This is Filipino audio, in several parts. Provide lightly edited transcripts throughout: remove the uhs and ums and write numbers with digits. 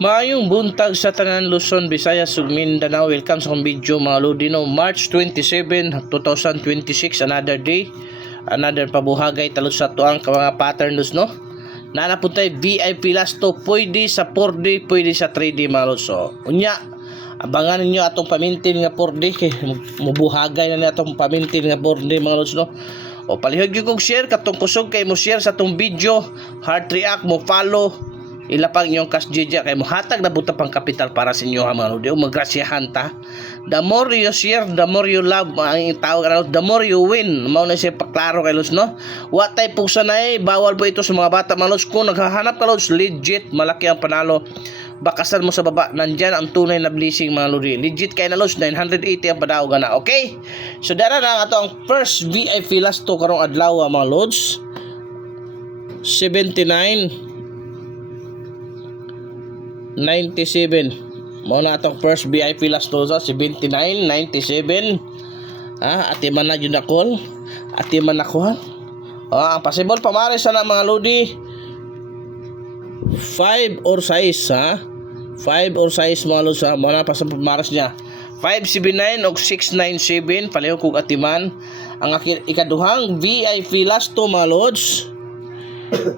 Maayong buntag sa tanan Luzon, Visayas ug Mindanao. Welcome sa akong video mga lodi no. March 27, 2026, another day, another pabuhagay talod sa tuang mga patterns no. Nanapuntay VIP last to, pwede sa 4D, pwede sa 3D mga lodi. So, unya, abangan ninyo atong pamintin nga 4D kay mubuhagay na atong pamintin nga 4D mga lodi no. O palihog yung kong share katong kusog kay mo share sa atong video, heart react mo follow, ilapang inyong cash JJ kay mo hatag na buta pang kapital para sa inyo ha mga lodi. O magrasyahan ta. The more you share, the more you love, ang tawag ano, the more you win. Mao na siya paklaro kay Luz no. Wa tay pugsa na bawal po ito sa mga bata mga Luz. Kung naghahanap ka Luz, legit malaki ang panalo. Bakasan mo sa baba, nandyan ang tunay na blessing mga lodi. Legit kay na Luz, 980 ang padaog na. Okay? So dara na ato ang first VIP last to karong adlaw mga Lods. 79 97. Mo na atong first VIP last to sa 79 97. Ati man na jud akol. Ati man ako ha. Ang possible pamare sana mga lodi. 5 or 6 ha. 5 or 6 mga Lods ha. Mo na pa sa pamares niya. 579 o 697 paleho kog atiman. Ang ikaduhang VIP last to mga Lods.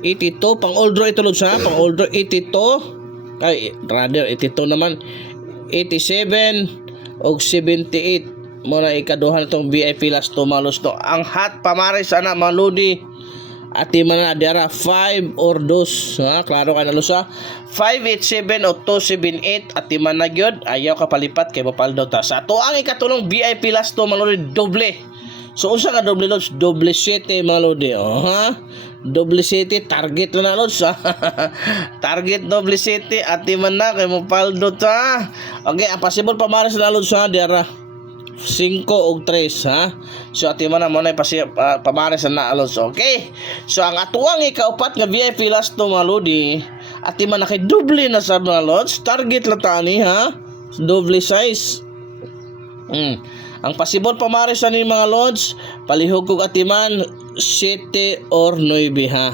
82 pang old draw ito Lods ha. Pang old draw 82. Ay rather 82 naman. 87 o 78. Mo na ikaduhang itong VIP last to mga Lods to. Ang hot pamares sana mga lodi. Ati man na dira 5 or 2 ha, klaro ka na Luz ha. 587 o 278 ati man na gyud ayaw ka palipat kay mapaldaw ta. Sa ato ang ikatulong VIP last to mga lodi doble. So unsa ka doble Luz? Doble 7 mga lodi. Ha? Doble 7 target na Luz ha. Target doble 7 ati man na kay mapaldaw ta. Okay, ang possible pamares na Luz ha dira 5 o 3 ha. So ati man na mo na pamares na Luz. Okay. So ang atuang ikaupat nga VIP last to mga lodi, ati man na kay doble na sa mga Luz. Target la tani ha. Doble size. Ang possible pamares ni mga Lodge, palihog kog ati man 7 or 9 ha.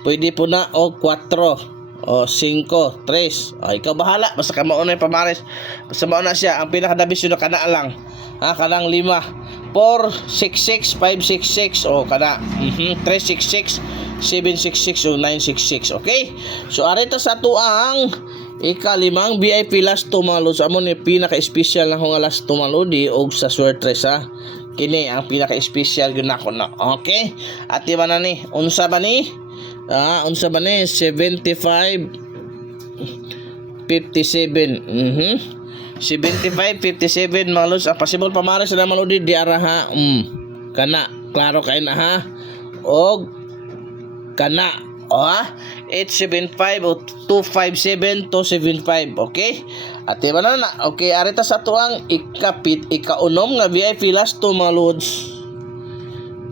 Pwede po na o 4. O 5, 3. Ikaw bahala. Basta ka mauna yung pamares. Basta mauna siya. Ang pinakadabis yun na kana lang. Kanang 5. 4, 6, 6, 5, 6, 6. O kana. 3, 6, 6, 7, 6, 6 o 9, 6, 6. Okay? So arita sa ito ang ikalimang VIP last to mga Lods. Amo ni pinaka-special na kung last to mga Lodi o sa Swertres ha. Kini ang pinaka-special yun ako na. Okay? At iba na ni. Unsa ba ni? Unsa ba ni 75 57 75 57 mga Lods. Ang possible pamares na mga Lodi diara ha. Kana klaro kay na ha. Og kana 875 o 257 275. Okay? At iba na na. Okay, arita sa tuang ikaunom nga VIP last to mga Lods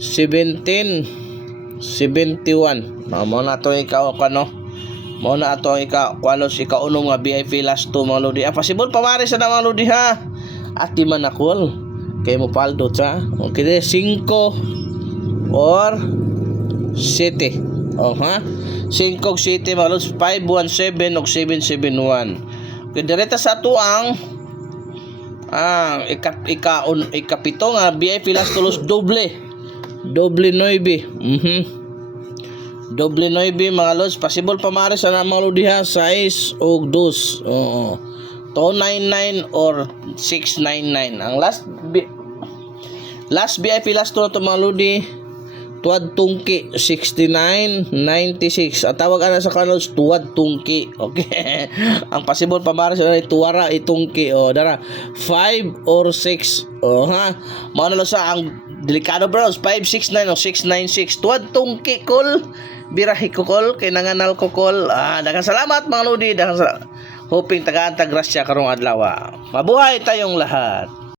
1771. Mo na to ikaw kano. Mo na ato ikaw kwalos ikaunom nga VIP last to mga lodi. Possible pamares na mga lodi ha. Ati man akol kay mo paldo sa. Okay, 5 or 7. Ha? 5 o 7 mga lods. 517 o 771. Okay, direta sa ato ang ikapito nga VIP last to Lods doble 9. Doble 9 mga Lods. Possible pamares na mga lodi ha. 6 o 2. 299 or 699. Ang last VIP last to mga lodi tuwad tungki 6996. Ang tawag ana sa kanods tuwad tungki. Okay. Ang possible pamares na tuwara itungki. Dara 5 or 6. Ha. Mao na sa ang delikado bros 569 o 696 tuwad tungki kol birahi ko kol kay nanganal ko kol. Daghang salamat mga lodi. Hoping tagaan ta grasya karong adlaw. Mabuhay tayong lahat.